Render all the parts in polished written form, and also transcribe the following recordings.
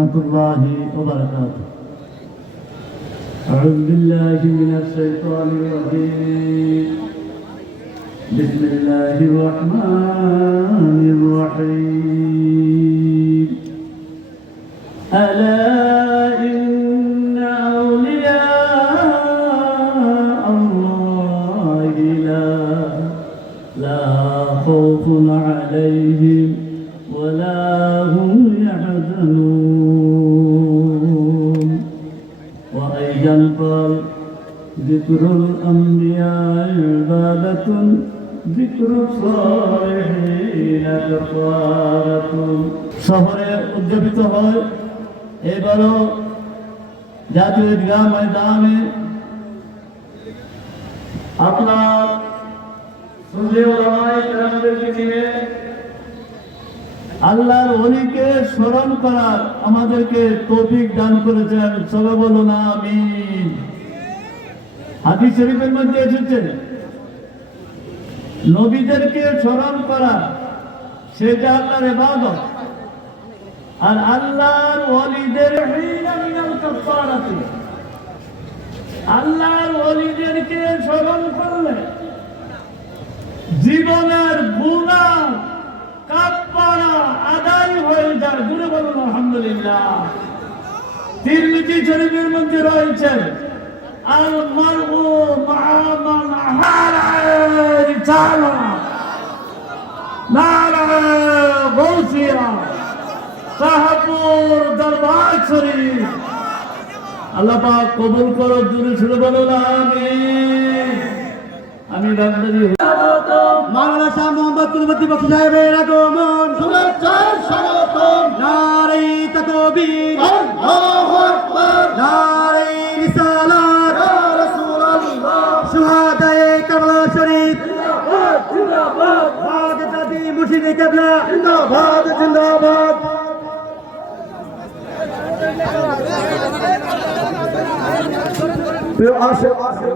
ورحمة الله وبركاته. أعوذ بالله من الشيطان الرجيم. بسم الله الرحمن الرحيم. ألا إن أولياء الله لا خوف عليهم ولا هم يحزنون. وأيضا قال ذكر الأنبياء عبادة ذكر الصالحين كفارة. শহরে উদ্যাপিত হয় এবারও জাতীয় ঈদগাহ ময়দানে আপনার সুন্নি উলামায়ে কেরামদেরকে নিয়ে আল্লাহর ওলিকে স্মরণ করার আমাদেরকে তৌফিক দান করেছেন। সবাই বলুন আমিন। হাদিস শরীফের মধ্যে এসেছে নবীদেরকে স্মরণ করা সেটা আল্লাহর ইবাদত, আর আল্লাহর ওলিদের আল্লাহর ওলিদেরকে স্মরণ করলে জীবনের গুনাহ কাফারা আদায় হয়ে যায়। জোরে বলুন আলহামদুলিল্লাহ। তিরমিজি শরীফের মধ্যে রয়েছে আল মারউ মা'a মান হারা রিসালা নারা গৌসিয়া শাহপুর দরবার শরীফ। আল্লাহ পাক কবুল করো। জোরে সুরে বলুন আমিন। আমি বাগদাদি মাওলানা শাহ মোহাম্মদ কুতুবউদ্দিন বক্সী সাহেবের আগমন শুভেচ্ছা স্বাগতম। নারে তাকবীর আল্লাহু আকবার, নারে রিসালাত ইয়া রাসূলুল্লাহ, শুহাদায়ে কারবালা শরীফ জিন্দাবাদ জিন্দাবাদ, বাগদাদি মুর্শিদে কিবলা জিন্দাবাদ জিন্দাবাদ। প্রিয় আশেপাশের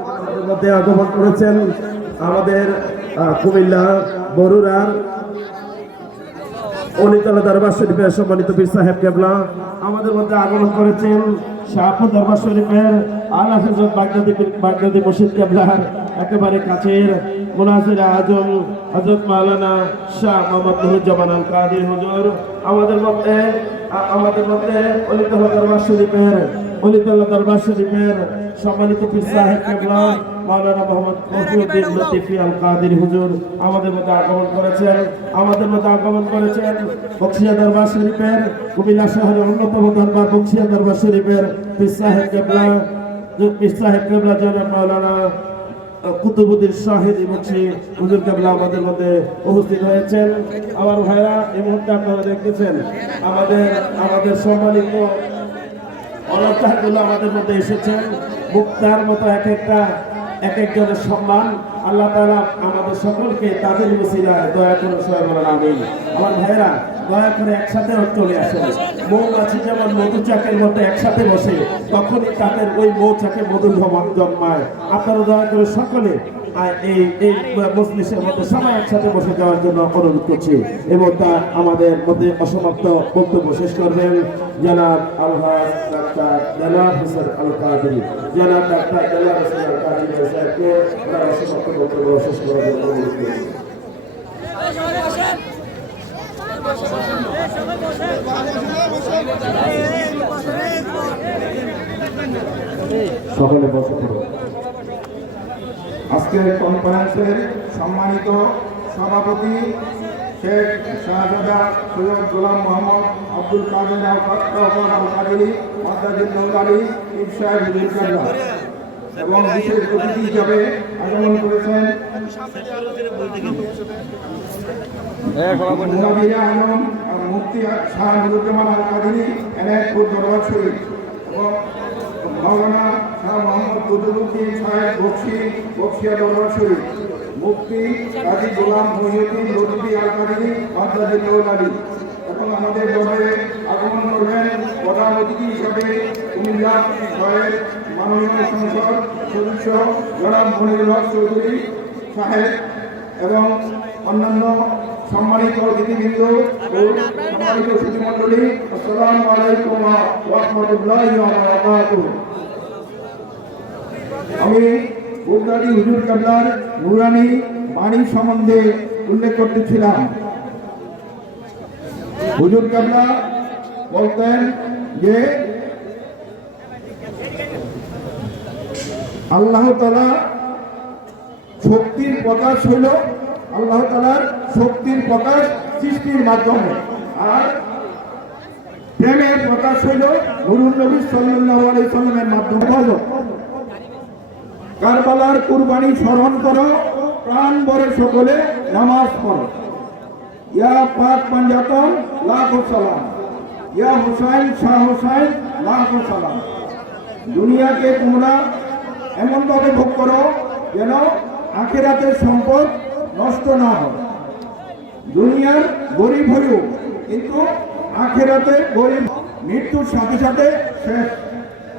মধ্যে আগমন করেছেন আমাদের কুমিল্লা বরুড়ার অলিতলা দরবার শরীফের সম্মানিত পীর সাহেব কেবলা। আমাদের মধ্যে আগমন করেছেন শাহপুর দরবার শরীফের আলা হযরত বাগদাদি মুর্শিদ কেবলার একেবারে কাছের মুনাজির আজম হযরত মাওলানা শাহ মোহাম্মদ নুরুজ্জামান আল কাদির হুজুর। আমাদের মধ্যে অলিতলা দরবার শরীফের সম্মানিত পীর সাহেব কেবলা মাওলানা মোহাম্মদ মফিউদ্দিন লতিফি আল কাদির হুজুর আমাদের মধ্যে আগমন করেছেন। বক্সিয়া দরবার শরীফের কুমিল্লা শহরের অন্যতম দরবার বক্সিয়া দরবার শরীফের পীর সাহেব কেবলা জনাব মাওলানা কুতুবউদ্দিন শাহিদ বক্সী হুজুর কেবলা আমাদের মধ্যে উপস্থিত হয়েছেন। আমার ভাইরা এই মুহূর্তে আপনারা দেখতেছেন আমাদের সম্মানিত অলঙ্কারগুলো আমাদের মধ্যে এসেছেন। মুক্তার মতো এক একজনের সম্মান আল্লাহ তাআলা আমাদের সকলকে তাদের ওসিলায় দয়া করে সবাই বলেন আমিন। আমার ভাইরা দয়া করে একসাথে চলে আসেন। মৌমাছি যেমন মধুচাকের মধ্যে একসাথে বসে তখনই তাদের ওই মৌচাকে মধু জন্মায়। আপনারা দয়া করে সকলে এই মজলিসের মধ্যে সবাই একসাথে বসে যাওয়ার জন্য অনুরোধ করছি। এবং তা আমাদের মধ্যে অসমাপ্ত বক্তব্য শেষ করবেন জনাব আলহাজ ডাক্তার দেলোয়ার হোসেন আল কাদরি। জনাব ডাক্তার দেলোয়ার হোসেন আল কাদরি সাহেবকে অসমাপ্ত বক্তব্য শেষ করার জন্য অনুরোধ করছি। সকলে বসে পড়ুন। আজকের কনফারেন্সের সম্মানিত সভাপতি শেখ শাহজাদা সৈয়দ গোলাম মোহাম্মদ আব্দুল কাদের আল কাদেরী মাদ্দাজিল নৌলালী পীর সাহেব হুজুর কেবলা এবং বিশেষ অতিথি হিসাবে আগমন করেছেন মুনাবিয়া আলম মুফতি শাহ নুরুজ্জামান আল কাদেরী এনায়েতপুর দরবার শরীফ এবং মাওলানা শাহ মোহাম্মদ কুতুবউদ্দিন সাহেব বক্সিয়া দরবার শরীফ, মুফতি কাজী গোলাম মহিউদ্দিন লতিফি আল কাদেরী মাদ্দাজিল নৌলালী। এখন আমাদের দরবারে আগমন করবেন প্রধান অতিথি হিসাবে কুমিল্লা শহরের মাননীয় সংসদ সদস্য জনাব মনিরুল হক চৌধুরী সাহেব এবং অন্যান্য সম্মানিত অতিথিবৃন্দ ও সম্মানিত সুধীমণ্ডলী, আসসালামু আলাইকুম ওয়া রাহমাতুল্লাহি ওয়া বারাকাতুহু। আমি বুগদাদি হুজুর কেবলার নুরানি বাণী সম্বন্ধে উল্লেখ করতেছিলাম। হুজুর কেবলা বলতেন যে আল্লাহ তাআলা শক্তির প্রকাশ হইল, আল্লাহ তাআলার শক্তির প্রকাশ সৃষ্টির মাধ্যমে, আর প্রেমের প্রকাশ হইল নুরুন নবী সাল্লাল্লাহু আলাইহি সাল্লামের মাধ্যমে। কারবালার কুরবানি স্মরণ করো, প্রাণ ভরে সকলে নামাজ পড়ো। ইয়া পাক পাঞ্জাতন লাখো সালাম, ইয়া হুসাইন শাহ হুসাইন লাখো সালাম। দুনিয়াকে তোমরা এমনভাবে ভোগ করো যেন আখিরাতের সম্পদ নষ্ট না হয়। দুনিয়ার গরিব হইও, কিন্তু আখিরাতে গরিব মৃত্যুর সাথে সাথে শেষ,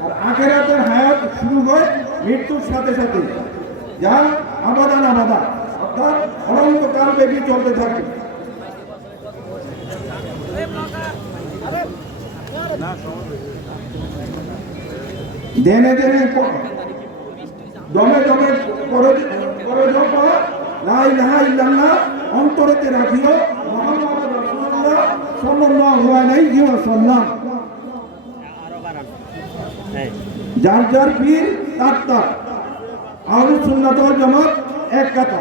আর আখিরাতের হায়াত শুরু হয় মৃত্যুর সাথে সাথে, যা আবাদান আবাদা, অর্থাৎ অনন্তকাল ব্যাপী চলতে থাকে। দেনে দেনে দমে দমে লা ইলাহা ইল্লাল্লাহ অন্তরেতে রাখিও, মুহাম্মদ রাসূলুল্লাহ সাল্লাল্লাহু আলাইহি ওয়াসাল্লাম। যার যার পীর তার তার, আহলে সুন্নাত ওয়াল জামাত এক কথা।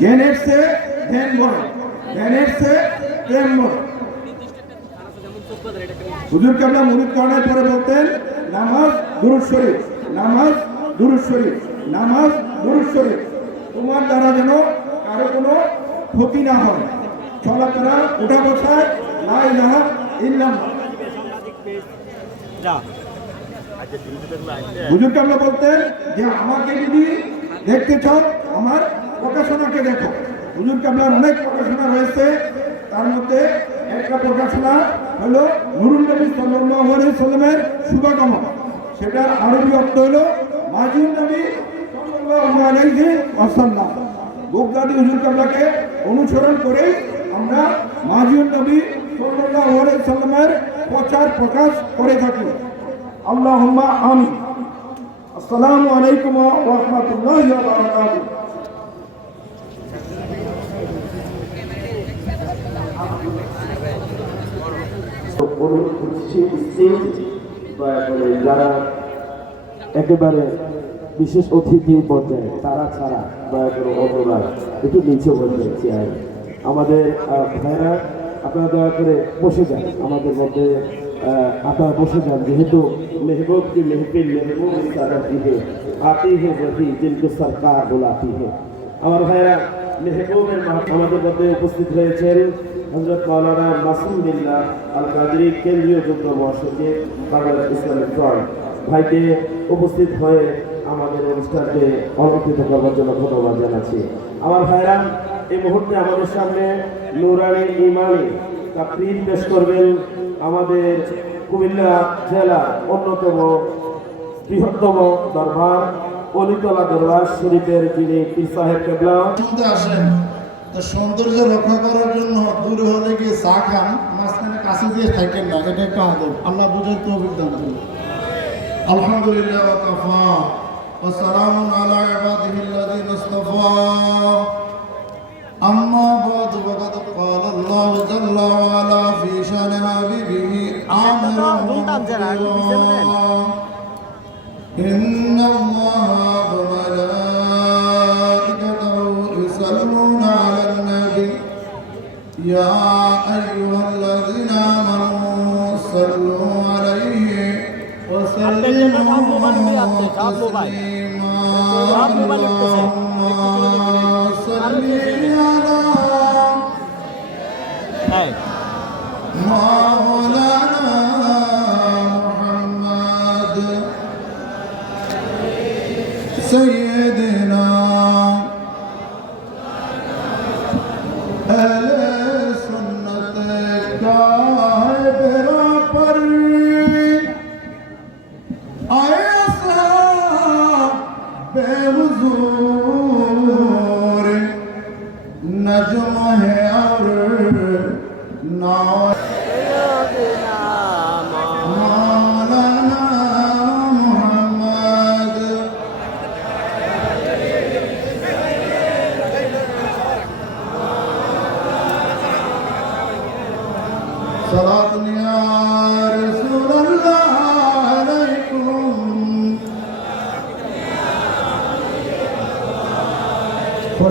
জ্ঞানের সে ধ্যান বড়, ধ্যানের সে প্রেম বড়। হুজুর কেবলা মুরিদ করার পরে বলতেন নামাজ দুরূদ শরীফ, নামাজ দুরূদ শরীফ, নামাজ দুরূদ শরীফ। তোমার দ্বারা যেন কারো কোনো ক্ষতি না হয়, চলাফেরা উঠা বসায় লা ইলাহা ইল্লাল্লাহ। হুজুর কেবলা বলতেন যে আমাকে যদি দেখতে চাও আমার প্রকাশনাকে দেখো। হুজুর কেবলার অনেক প্রকাশনা রয়েছে, তার মধ্যে একটা প্রকাশনা হলো নুরুন নবী সাল্লাল্লাহু আলাইহি সাল্লামের শুভাগমন। সেটার আরবি অর্থ হলো মাজিউন নবী সাল্লাল্লাহু আলাইহি ওয়াসাল্লাম। বুগদাদি হুজুর কেবলাকে অনুসরণ করে আমরা মাজিউন নবী সাল্লাল্লাহু আলাইহি সাল্লামের প্রচার প্রকাশ করে থাকি। আল্লাহুম্মা আমিন। আসসালামু আলাইকুম ওয়া রাহমাতুল্লাহি ওয়া বারাকাতুহু। অনুরোধ করছি স্টেজ দয়া করে যারা একেবারে বিশেষ অতিথি পর্যায়ে তারা ছাড়া দয়া করে অন্যরা একটু নিচে বলতে চাই। আমাদের ভাইরা আপনারা দয়া করে বসে যান, আমাদের মধ্যে আপনারা বসে যান, যেহেতু মেহবুব কি মেহফিল মেহবুব আতি হে বহি জিनको সরকার বুলাতি হে। আমার ভাইরা মেহবুবের আমাদের মধ্যে উপস্থিত হয়েছেন হযরত মাওলানা মাসুম বিল্লাহ আল কাদরি, কেন্দ্রীয় যুগ্ম মহাসচিব বাংলাদেশ ইসলামিক ফ্রন্ট। ভাইকে উপস্থিত হয়ে আমাদের অনুষ্ঠানকে অলঙ্কৃত করবার জন্য ধন্যবাদ জানাচ্ছি। আমার ভাইরা এই মুহূর্তে আমাদের সামনে নুরানি ইমানি তাকরীর পেশ করবেন আমাদের কুমিল্লা জেলার অন্যতম বৃহত্তম দরবার অলিতলা দরবার শরীফের যিনি পীর সাহেব কেবলা। আসেন তো সৌন্দর্য রক্ষা করার জন্য দূরে হলে গিয়ে চা খান, মাঝখানে কাছে দিয়ে থাকেন না, এটা একটা আদব। আল্লাহ বুঝার তো অভিজ্ঞান। আলহামদুলিল্লাহ ওয়া কাফা ওয়া সালামুন আলা ইবাদিহিল্লাযিনা ইসতাফা। আম্মা বা'দু ফাকাদ ক্বালা আল্লাহু জাল্লা ওয়া আলা ফি শানি হাবিবিহি আমিরান ইন্না আল্লাহা ওয়া মালাইকাতাহু ইউসাল্লুনা আলান নবী ইয়া আইয়ুহাল্লাযিনা আমানু সাল্লু আলাইহি ওয়া সাল্লিমু তাসলিমা। আল্লাহুম্মা সাল্লি আলা মাওলানা মুহাম্মদ سيدنا أهل سنت کا بیرا پر آیا سا بے حضور نجم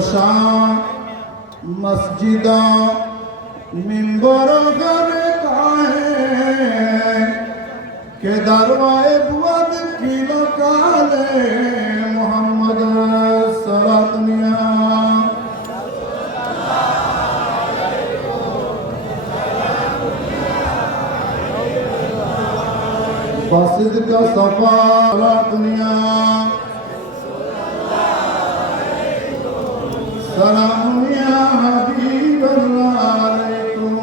शाह मस्जिदा मिंबर करे काहे के दरवाए बुआद की लकाले मोहम्मद सरा दुनिया बसिद का सफा दुनिया सलाम या हबीब अलैकुम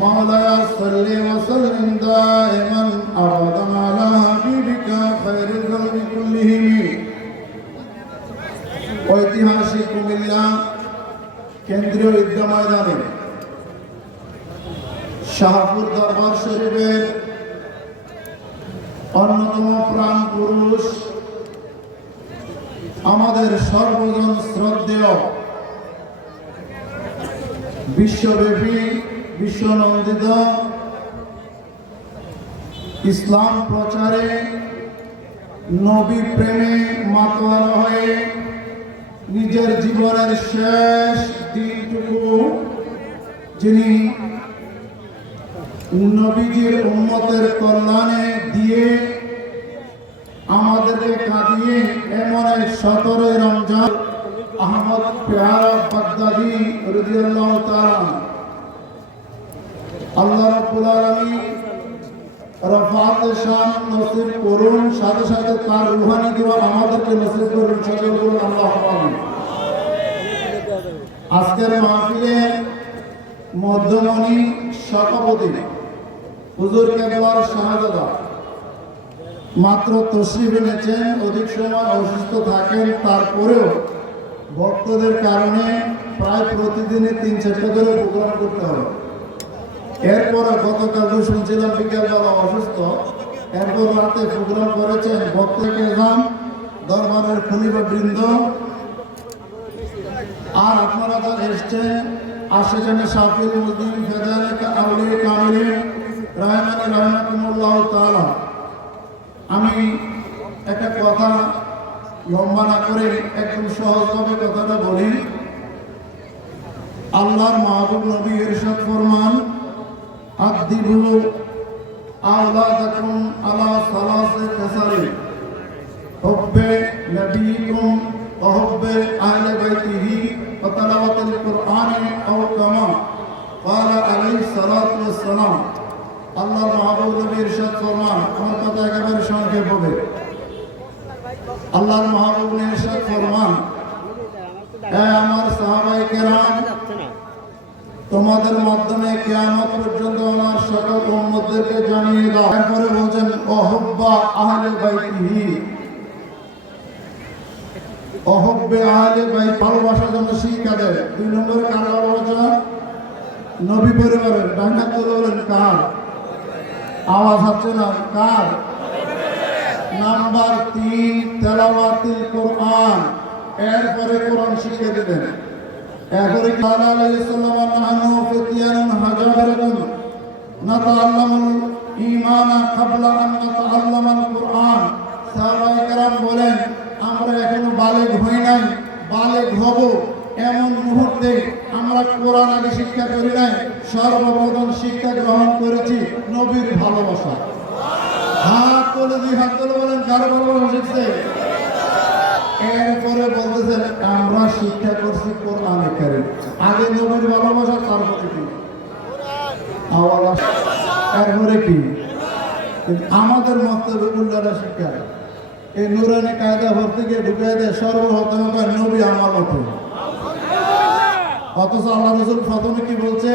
मौला सल्ली व सल्लिम दाइमन अबदन अला हबीबिका खैरिल खल्क़ि कुल्लिहिम। ঐতিহাসিক কুমিল্লা কেন্দ্রীয় ঈদগাহ ময়দানে শাহপুর দরবার শরীফের অন্যতম প্রাণ পুরুষ আমাদের সর্বজন শ্রদ্ধেয় বিশ্বব্যাপী বিশ্বনন্দিত ইসলাম প্রচারে নবী প্রেমে মাতোয়ারা হয়ে নিজের জীবনের শেষ দিনটুকু যিনি নবীজির উম্মতের কল্যাণে দিয়ে আমাদেরকে কাঁদিয়ে এমন এক 17 রমজান আহমদ পেয়ারা বাগদাদি রাদিয়াল্লাহু তাআলা আল্লাহ রাব্বুল আলামিন রফাত শান নসিব করুন, সাথে সাথে তার রুহানি দিওয়ান আমাদেরকে নসিব করুন। সকল বলুন আল্লাহুম্মা আমিন। আজকের মাহফিলে মধ্যমণি সভাপতি হুজুর কেবলার শাহজাদা মাত্র তশরিফ এনেছেন, অধিক সময় অসুস্থ থাকেন, তারপরেও ভক্তদের কারণে প্রায় প্রতিদিনই 3-4টা করে প্রোগ্রাম করতে হবে। এরপরে গতকাল শুনছিলাম বিকেলবেলা অসুস্থ, এরপর রাতে প্রোগ্রাম করেছেন ভক্তকে যান দরবারের খলিফা বৃন্দ, আর আপনারা যারা এসছেন আশেখানে শাফিল মুসলিম ফেদানে আউলিয়া কামিলিন রাহমানি রাহমাতুল্লাহ তাআলা। আমি একটা কথা লম্বা না করে একদম সহজভাবে কথাটা বলি। আল্লাহর মাহবুব নবী ইরশাদ ফরমান, আদিবু আওলাদাকুম আলা সালাসি কাসারি হুব্বে নবীকুম ওয়া হুব্বে আহলে বাইতিহি ওয়া তিলাওয়াতুল কুরআনি আও কামা ক্বালা আলাইহিস সালাতু ওয়াস সালাম। আল্লাহর মাহবুব নবী ইরশাদ ফরমান, আমার কথা একেবারে সংক্ষেপ হবে। আল্লাহর মাহবুব ইরশাদ ফরমান, হে আমার সাহাবায়ে কেরাম, তোমাদের মাধ্যমে কিয়ামত পর্যন্ত আমার সকল উম্মতদেরকে জানিয়ে দাও। এরপরে বলছেন ওহুব্বা আহলে বাইতিহি, ওহুব্বে আহলে বাইত, ভালোবাসার জন্য শিক্ষা দেয়। 2 নম্বরে কার ভালোবাসা? নবী পরিবারের। ডাইনা তুলে বলেন কার? আওয়াজ হচ্ছে না, কার? নাম্বার 3 তেলাওয়াতুল কোরআন। এরপরে কোরআন শিখিয়ে দিবেন। এরপরে কালা আলাইহিস সালাম নাহনু ফিতিয়ানুন হাজারাতুন নাতাআল্লামুল ঈমানা ক্বাবলা আন নাতাআল্লামাল কোরআন। সাহাবায়ে কেরাম বলেন, আমরা এখনো বালেগ হই নাই, বালেগ হব এমন মুহূর্তে আমরা কোরআন আগে শিক্ষা করি নাই, সর্বপ্রথম শিক্ষা গ্রহণ করেছি নবীর ভালোবাসা। হাত তুলে বলেন কার ভালোবাসা শিখছে? এরপরে বলতেছেন আমরা শিক্ষা করছি কোরআনে কারীম। আগে নবীর ভালোবাসা, তারপরে কি আওয়াজ, এরপরে কি? আমাদের মতলবে উল্লারা শিক্ষা এই নুরানি কায়দা ভর্তি গিয়ে ঢুকিয়ে দেয় সর্বপ্রথম নবী আমার মতো। অথচ আল্লাহ রাসূল প্রথমে কি বলছে?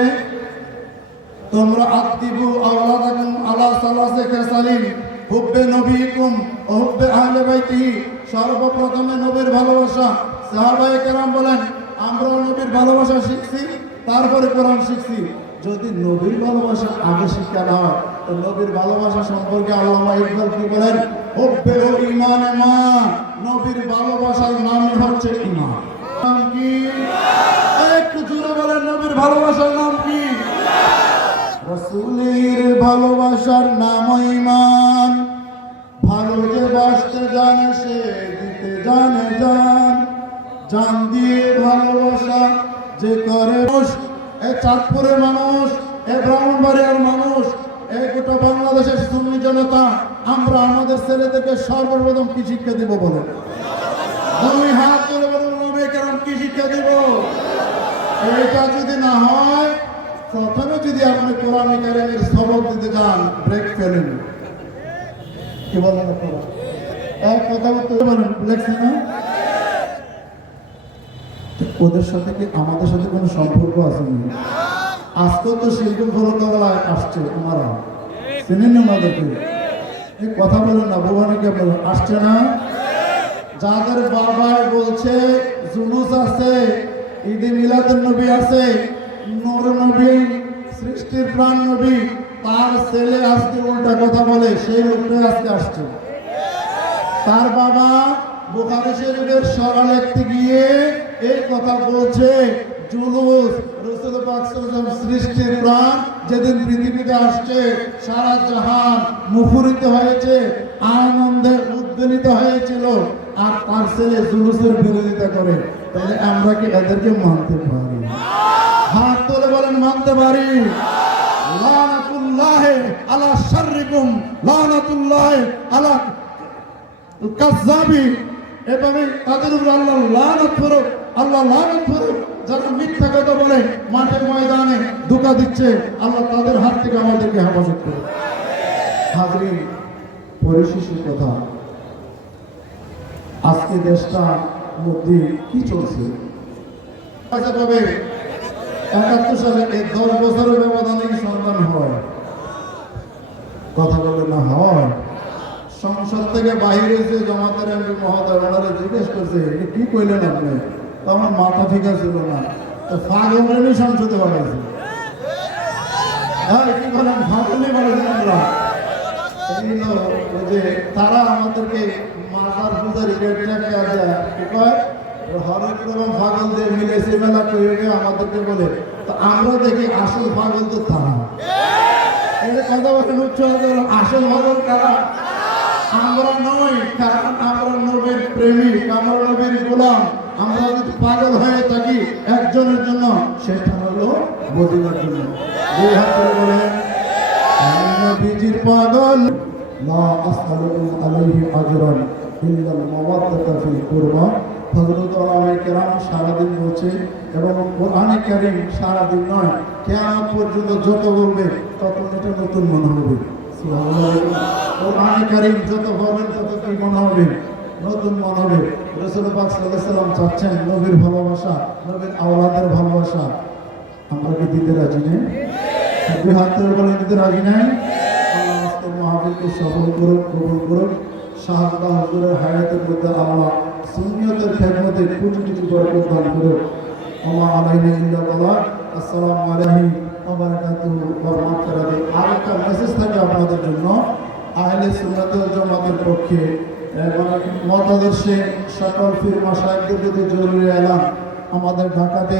তোমরা আতিবু আওলাদাকুম আলা সালাসি খাসালিন হুব্বে নবীকুম ওয়া হুব্বে আহলে বাইতিহি। সর্বপ্রথমে নবীর ভালোবাসা। সাহাবায়ে কেরাম বলেন, আমরাও নবীর ভালোবাসা শিখছি, তারপরে কোরআন শিখছি। যদি নবীর ভালোবাসা আগে শিক্ষা না হয়, তো নবীর ভালোবাসা সম্পর্কে আল্লামা ইকবাল কি বলেন? হুব্বে ও ঈমানে মা, নবীর ভালোবাসার নামই হচ্ছে ঈমান। নাম কি? একটু জোরে বলেন, নবীর ভালোবাসার নাম কি? রাসূলের ভালোবাসার নাম ঈমান। ভালো যে বাসতে জানে সে দিতে জানে জান, জান দিয়ে ভালোবাসা যে করে মানুষ, এই চাঁদপুরের মানুষ, এই ব্রাহ্মণবাড়িয়ার মানুষ, এই গোটা বাংলাদেশের সুন্নি জনতা, আমরা আমাদের ছেলেদেরকে সর্বপ্রথম কি শিক্ষা দিব বলেন? দুই হাত তুলে বলুন, নবী কেরাম কি শিক্ষা দিব? এটা যদি না হয়, প্রথমে যদি আপনি কোরআন কারীমের সবক দিতে যান, ব্রেক ফেলেন। কি বলেন আপনারা? এক কথা বলতে বলেন, লেখছে না? ওদের সাথে কি আমাদের সাথে কোনো সম্পর্ক আছে না? আজকে তো শিল্প ফলকালায় আসছে, ওনারা চিনেন না ওনাদেরকে? এই কথা বলেন না, ভুবনকে বলেন, আসছে না? যাদের বাবা বলছে জুলুস আছে, ঈদে মিলাদুন নবী আছে, নূর নবী, সৃষ্টির প্রাণ নবী, তার ছেলে আজকে উল্টা কথা বলে, সেই লোকটাই আজকে আসছে। তার বাবা বুখারী শরীফের সরা লিখতে গিয়ে এই কথা বলছে, জুলুস, রাসূল পাক সাল্লাল্লাহু আলাইহি ওয়াসাল্লাম সৃষ্টির প্রাণ, যেদিন পৃথিবীতে আসছে সারা জাহান মুখরিত হয়েছে, আনন্দে উদ্বেলিত হয়েছিল, আর তার ছেলে জুলুসের বিরোধিতা করে। তাহলে আমরা কি এদেরকে মানতে পারি? হাত তুলে বলেন, মানতে পারি? লানাতুল্লাহি আলা শাররিকুম, লানাতুল্লাহি আলা কাযযাবি, এভাবে তাদের উপর আল্লাহ লানত করুক, আল্লাহ লানত করুক। যারা মিথ্যা কথা বলে মাঠের ময়দানে ধোঁকা দিচ্ছে, আল্লাহ তাদের হাত থেকে আমাদেরকে হেফাজত করুক। হাজরিন, পরিশেষের কথা, আজকে দেশটা মধ্যে কি চলছে? 71 সালে এই 10 বছরের ব্যবধানে সন্তান হয়, কথা বলে না হয়। সংসদ থেকে বাহির হয়েছে জামাতের এমপি মহোদয়, ওনারা জিজ্ঞেস করছে, এটা কি কইলেন আপনি? তো আমার মাথা ঠিক ছিল না, তো ফাগলেরই সংসদে বাড়াইছে। হ্যাঁ, কি বলেন, ফাগলি বাড়াইছেন আমরা। যে তারা আমাদেরকে মাজার পূজার কি কয়, হরেক রকম পাগল দিয়ে মিলেছে মেলা করে আমাদেরকে বলে। তো আমরা দেখি আসল পাগল তো তারা। কথা বলেন, উচ্চ আসল পাগল কারা? আমরা নই, কারণ আমরা নবীর প্রেমিক, আমরা নবীর গোলাম। আমরা যদি পাগল হয়ে থাকি একজনের জন্য, সেটা হলো মদিনার জন্য। দুই হাত তুলে বলেন, আমি নবীজির পাগল, লা আসআলুকুম আলাইহি আজরান ইল্লাল মাওয়াদ্দাতা ফিল কুরবা। হযরত ওলামায়ে কেরাম সারাদিন বলছে, এবং কোরআনে কারীম সারাদিন নয়, কিয়ামত পর্যন্ত যত বলবে তত এটা নতুন মনে হবে। কোরআনে কারীম যত পড়বেন তত কি মনে হবে? নতুন মনে হবে। রাসূল পাক সাল্লাল্লাহু আলাইহি ওয়াসাল্লাম চাচ্ছেন নবীর ভালোবাসা, নবীর আওলাদের ভালোবাসা। আমরা কি দিতে রাজি নেই? দুই হাত তুলে বলে দিতে রাজি নাই? আল্লাহ আজকের মাহফিলকে সফল করুক, কবুল করুক। শাহজাদা হুজুরের হায়াতের মধ্যে আল্লাহ সুন্নিয়তের খেদমতে কোটি কোটি বরকত দান করুক। ওমা আলাইনা ইল্লা বালাগ। আসসালামু আলাইহি ওয়া বারাকাতুহু ওয়া মাগফিরাতুহু। আরেকটা মেসেজ থাকে আপনাদের জন্য, আহলে সুন্নাত ওয়াল জামাতের পক্ষে মতাদর্শে সকল পীর মাশায়েখদের প্রতি জরুরি এলান। আমাদের ঢাকাতে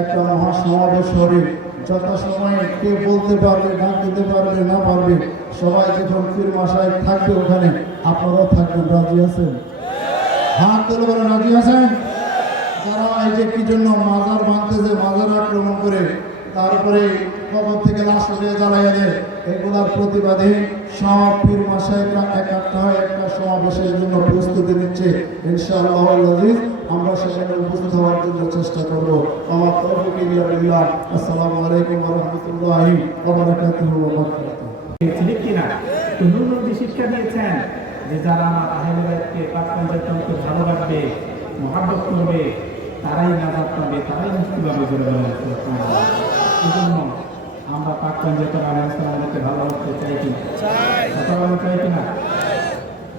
একটা মহাসমাবেশ হবে, যথাসময়ে কে বলতে পারবে, ডাক দিতে পারবে, না পারবে, সবাই যখন পীর মাশায়েখ থাকবে ওখানে আপনারাও থাকবেন। রাজি আছেন? হাত তুলে বলেন, রাজি আছেন? যারা এই যে কি জন্য মাজার ভাঙতেছে, মাজার আক্রমণ করে তারপরে কবর থেকে লাশ উঠিয়ে জ্বালাইয়া দেয়, এগুলার প্রতিবাদে সব পীর মাশায়েখরা একটা হয়ে একটা সমাবেশের জন্য প্রস্তুতি নিচ্ছে। ইনশাআল্লাহ আজিজ আমরা সেখানে উপস্থিত হওয়ার জন্য চেষ্টা করব। আমার তৌফিক ইল্লা বিল্লাহ। আসসালামু আলাইকুম ওয়া রাহমাতুল্লাহি ওয়া বারাকাতুহু ওয়া মাগফিরাতুহু। ঠিক কিনা? তো নূর নবী শিক্ষা দিয়েছেন যে যারা আমার আহলে বাইতকে পাক পঞ্চায়েতকে ভালো রাখবে, মহব্বত করবে, তারাই নাজাত পাবে, তারাই মুক্তি পাবে। এই জন্য আমরা পাক পঞ্চায়েতের আলাইহিসসালামকে ভালোবাসতে চাই কিনা? কথা বলা চাই কিনা?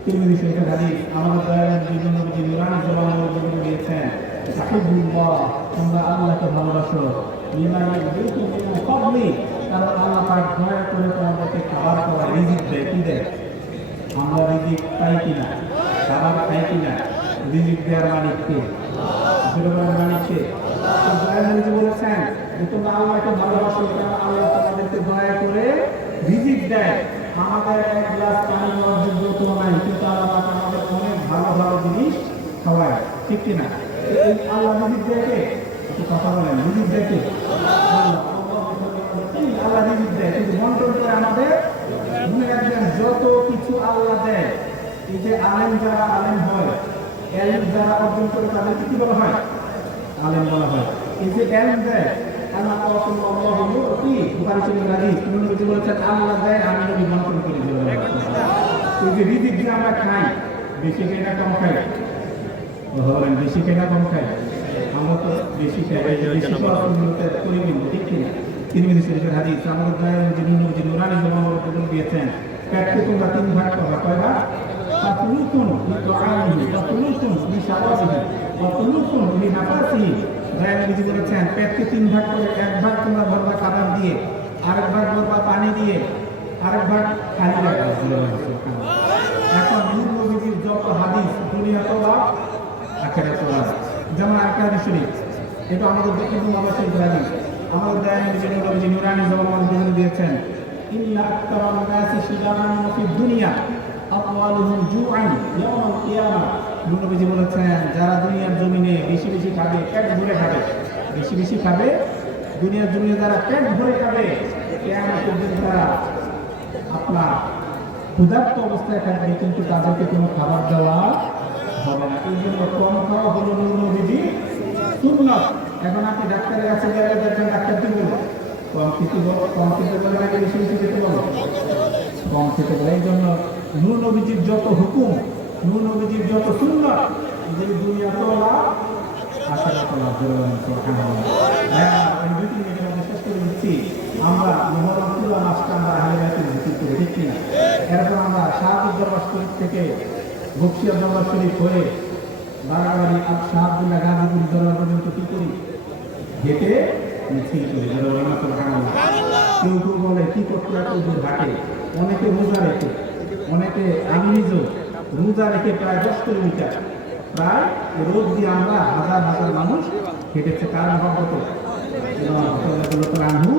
তিরমিজি শরীফের হাদিস, আমাদের দয়ালু বিভিন্ন নবী নুরানি জবানের জীবন দিয়েছেন, আহিবুল্লাহ, তোমরা আল্লাহকে ভালোবাসো, লিমা ইয়াহদিকুম মিন ফাদলি, কারণ আল্লাহ পাক দয়া করে তোমাদেরকে খাবার খাওয়া, রিজিক দেয়। কি দেয়? আমরা রিজিক পাই কিনা? খাবার খাই কিনা? রিজিক দেওয়ার মালিককে, মালিককে দয়ালু বলেছেন যে তোমরা আল্লাহকে ভালোবাসো, কারণ আল্লাহ তোমাদেরকে দয়া করে রিজিক দেয়। আমাদের এক গ্লাস পানি নেওয়ার যোগ্যতা নাই, কিন্তু আল্লাহ আমাদের অনেক ভালো ভালো জিনিস খাওয়ায়। ঠিক কিনা? এই আল্লাহ রিজিক দেয় একটু কথা বলেন, রিজিক দেয় আল্লাহ রিজিক দেয়, কিন্তু বন্টন করে আমাদের। মনে রাখবেন যত কিছু আল্লাহ দেয়, এই যে আলেম যারা আলেম হয়, এলম যারা অর্জন করে তাদেরকে কি বলা হয়? আলেম বলা হয়। এই যে এলম দেয়, আল্লাহ বলেছেন আল্লাহ দেয়, আমি নবী বন্টন করি। এই যে রিজিক যে আমরা খাই, বেশি খাই না কম খাই? বলেন বেশি খাই না কম খাই? আমরা তো বেশি খাই, বেশি খাওয়া করি কিন্তু, ঠিক কিনা? তিরমিজি শরীফের হাদিস, আমাদের দয়াল যিনি নবী নুরানি জবান দিয়েছেন, পেটকে তোমরা তিন ভাগ করো। কয় ভাগ? ফাতুলুকুন লিতুআমিহি, ফাতুলুকুন লিশারাবিহি, ফাতুলুকুন লিনাফাসিহি। দয়াল নবী বলেছেন পেটকে তিন ভাগ করে, এক ভাগ তোমরা ভরবা খাবার দিয়ে, আরেক ভাগ ভরবা পানি দিয়ে, আরেক ভাগ খালি রাখবে। এখন নূর নবীর যত হাদিস, দুনিয়া তো লাভ, আখিরাত লাভ। যেমন একটা হাদিস শরীফ, এটা আমাদের ইবনে আব্বাস শরীফের হাদিস, আমাদের দয়াল নবী নুরানি জবান দিয়েছেন, ইন্না আকতারান নাসি শিদামান ফিদ দুনিয়া আতওয়ালুহুম জুআন ইয়াওমাল কিয়ামা। নবীজি বলেছেন যারা দুনিয়ার জমিনে বেশি বেশি খাবে, পেট ভরে খাবে, বেশি বেশি খাবে, দুনিয়ার জমিনে যারা পেট ভরে খাবে, কিয়ামতের দিন তারা আপনার ক্ষুধার্ত অবস্থায় থাকবে, কিন্তু তাদেরকে কোনো খাবার দেওয়া হবে না। এই জন্য কম খাওয়া হলো নবীজি সুন্নাত। এখন আপনি ডাক্তারের কাছে গেলে দেখবেন ডাক্তার কি বলবো? কম খেতে বলে নাকি বেশি বেশি খেতে বলো? কম খেতে বলে। এই জন্য নূর নবীজির যত হুকুম, নূর নবীজির যত সুন্নাত, যে দুনিয়া তো লাভ, আখিরাত লাভ। এই দুই তিন মিনিটের মধ্যে শেষ করে দিচ্ছি। আমরা মুহররম পুরা মাসটা আমরা আহলে বাইতের জিকির করি, ঠিক কিনা? এরপর আমরা শাহাদুত দরবার শরীফ থেকে বকশিয়া দরবার শরীফ হয়ে বাড়াবাড়ি শাহ আব্দুল্লাহ গাজীপুর দরবার পর্যন্ত কি করি? হেঁটে মিছিল করি। কেউ কেউ বলে কি করতে এত দূর হাঁটে, অনেকে রোজা রেখে, অনেকে আমি নিজেও রোজা রেখে প্রায় 10 কিলোমিটার, প্রায় রোজ দিয়ে আমরা হাজার হাজার মানুষ হেঁটেছে। কার মহাব্বতে? আনহু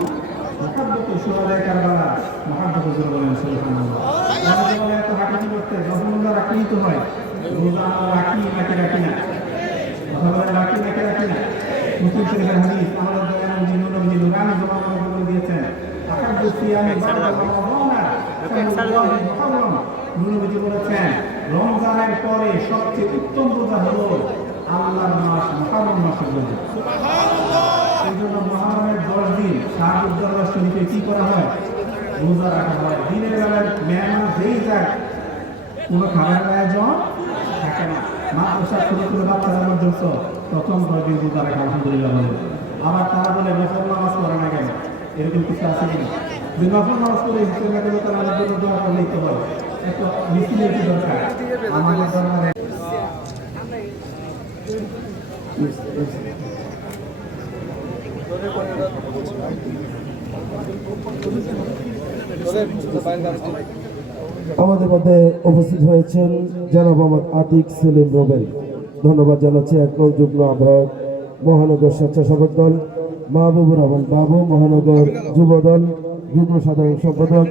মহাব্বতে সুরাদায় কারবালা মহাব্বত বলেন সুবহানাল্লাহ। অনেকে বলে এত হাঁটাহাঁটি করতে, যখন আমরা রাখলেই তো হয়। রোজা আমরা রাখি নাকি রাখি না? কথা বলেন রাখি নাকি রাখি না? মুসলিম শরীফের হাদিস, আমাদের দয়াল নবী নুরানি জবান বলে দিয়েছেন, আকাদ্দু সিয়ামি বা'দা রমাদানা সাল্লাল্লাহু মুহররম। নবীজি বলেছেন রমজানের পরে সবচেয়ে উত্তম রোজা হলো আল্লাহর মাস মুহররম মাসের রোজা। সুবহানাল্লাহ। এই জন্য মুহররমের 10 দিন শাহাদুত দরবার শরীফে কি করা হয়? রোজা রাখা হয়। দিনের বেলায় মেহমান যেই যাক, কোনো খাবারের আয়োজন থাকে না। মাদ্রাসা ছোট ছোট বাচ্চারা পর্যন্ত প্রথম 10 দিন রোজা রাখা, আলহামদুলিল্লাহ বলে। আবার তারা বলে নফল নামাজ পড়ে না কেন? এরকম কিছু আছে কিনা? যে নফল নামাজ পড়ে হিসেবে তারা জন্য দোয়া করলেই তো হয়। একটা মিছিলের কি দরকার? আমাদের দরবারে আমাদের মধ্যে উপস্থিত হয়েছেন জনাব মোহাম্মদ আতিক সেলিম রবেল। ধন্যবাদ জানাচ্ছি 1 নং যুগ্ম আহ্বায়ক মহানগর স্বেচ্ছাসেবক দল, মাহবুবুর রহমান বাবু মহানগর যুব দল যুগ্ম সাধারণ সম্পাদক,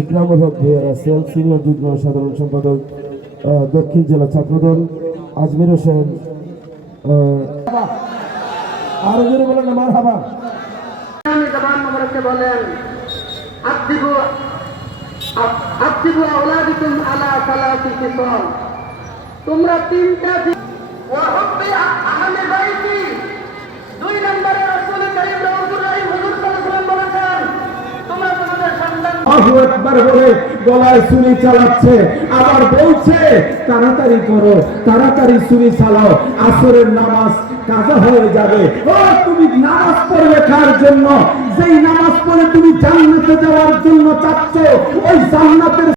ইকরামুল হক ভূঁইয়া রাসেল সিনিয়র যুগ্ম সাধারণ সম্পাদক, দক্ষিণ জেলা ছাত্রদল, আজমির হোসেন। আরো জোরে বলেন না মারহাবা। বলেন আক্তিবু আওলাদিকুম আলা সালাতি কিসাল। তোমরা তিনটা ওয়া হুব্বি আহলে বাইতি। 2 নম্বরে রাসূল কারীম রাউফুর রহিম হুজুর সাল্লাল্লাহু আলাইহি ওয়াসাল্লাম বলেছেন তোমরা তোমাদের সন্তান আল্লাহু আকবার বলে গলায় ছুরি চালাচ্ছে, আবার বলছে তাড়াতাড়ি করো, তাড়াতাড়ি ছুরি চালাও, আসরের নামাজ কাজা হয়ে যাবে। ও তুমি নামাজ পড়বে কার জন্য? যেই নামাজ পড়ে তুমি জান্নাতে যাওয়ার জন্য চাচ্ছ, ওই জান্নাতের